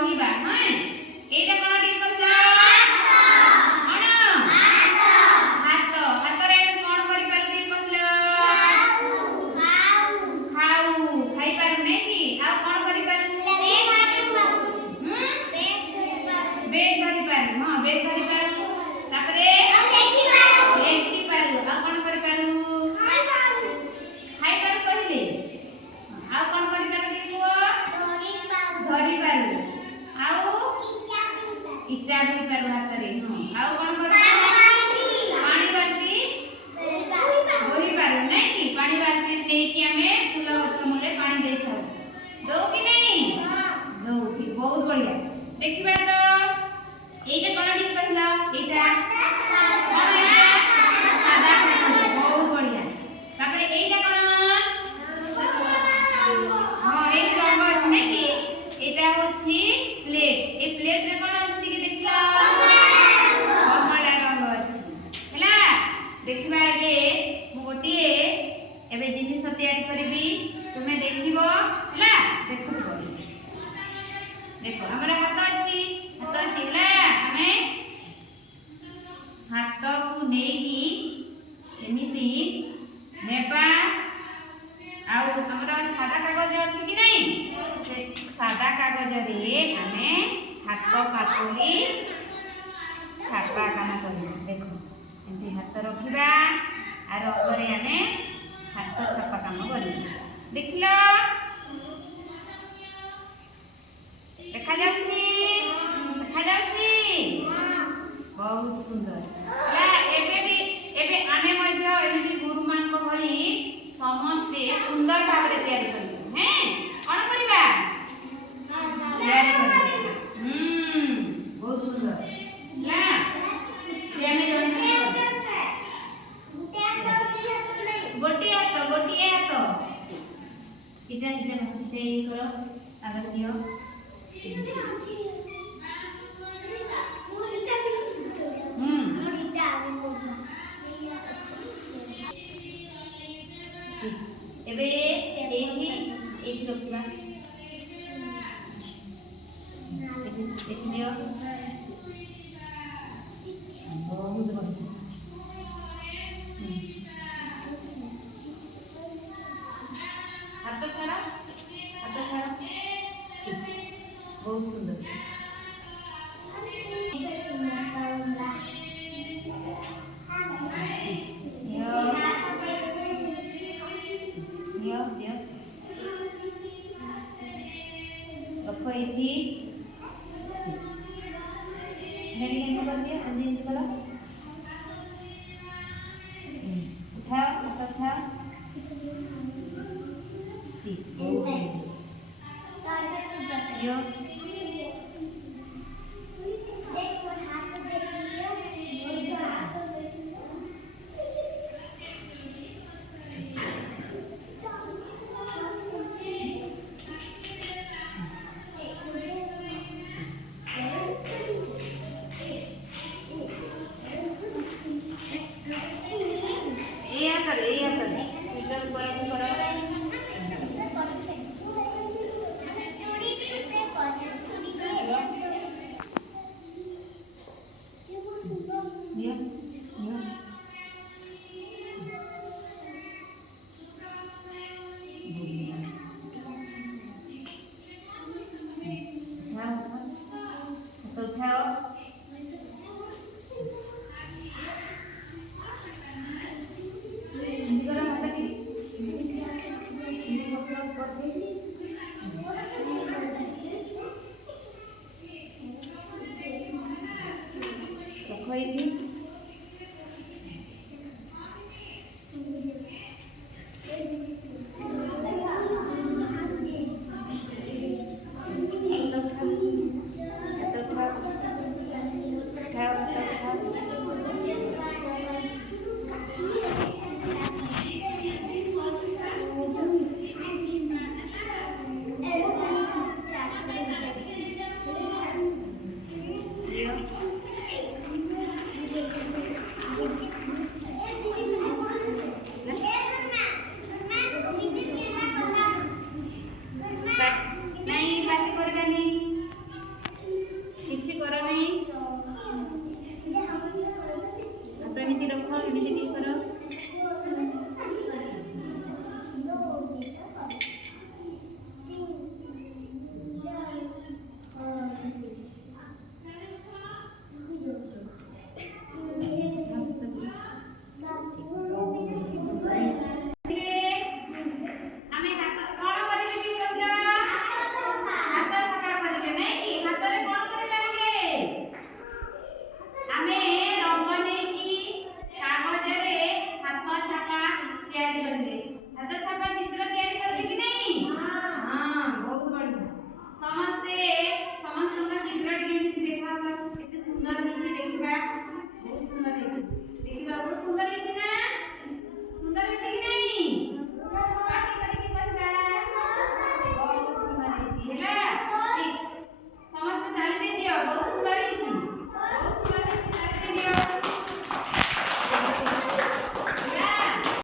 କହିବା ହଁ ଏଇଟା କଣ ଟିକେ କହିଲ କଣ ହାତ ହାତରେ ଆମେ କଣ କରିପାରୁ ଟିକେ କହିଲ ଖାଉ ଖାଇ ପାରୁ ନାଇଁ କି ଆଉ କଣ କରିପାରୁ ବେଗ ଧରି ପାରୁ ହଁ ବେଗ ଧରି ପାରୁ ତାପରେ ଦେଖି ପାରୁ ଆଉ କଣ କରିପାରୁ ଖାଇ ପାରୁ କହିଲେ ଆଉ କଣ କରିପାରୁ ଟିକେ କୁହ ଧରି ପାରୁ ଆଉ ଇଟା ଧରି ପାରୁ ହାତରେ ହଁ ଆଉ କଣ କରିପାରୁ ପାଣି ବାଲ୍ଟି ଧରି ପାରୁ ନାଇଁ କି ପାଣି ବାଲ୍ଟି ନେଇକି ଆମେ ଫୁଲ ଗଛ ମୂଳେ ପାଣି ଦେଇଥାଉ ଦଉ କି ନାହିଁ ଦଉ କି ବହୁତ ବଢିଆ ଦେଖିବା ତ এইটা কোন ঠিক কইলা এইটা কোন এটা সাদা বহুত বড়িয়া তারপরে এইটা কোন হ্যাঁ এই রঙ আছে নাকি এটা হচ্ছে প্লেট এই প্লেট রে কোন আছে দিকে দেখলা কমলা রঙ আছে হেলা দেখিবা এবে মু গোটিয়ে এবে জিনিস তৈয়ারি করিবি তুমি দেখিবো হেলা দেখুথিব देखो हमरा हाथ अछि हेला हमें हाथ को नेकी एमिति नेबा आउ हमरा सादा कागज अछि कि नहीं से सादा कागज रे हमें हाथ पातुली छापा काम करिबा देखो एमति हाथ रखिबा आ रंगरे हमें हाथ छापा काम करिबा देखिलो देखा जाउछि बहुत सुंदर ला एबे आमे मध्य एमिति गुरु मान को भली समस्ते सुंदर भाबरे तैयारी करिबा हैं कोन करिबा तैयारी करिबा बहुत सुंदर ला याने जने गोटी हाथ इटा ते करो आगे दियो एबे एठी रखिबा एठी दियो बहुत बढ़िया हाथ छाड़ा बहुत सुंदर रखो ये उठाओ उठाओ ठीक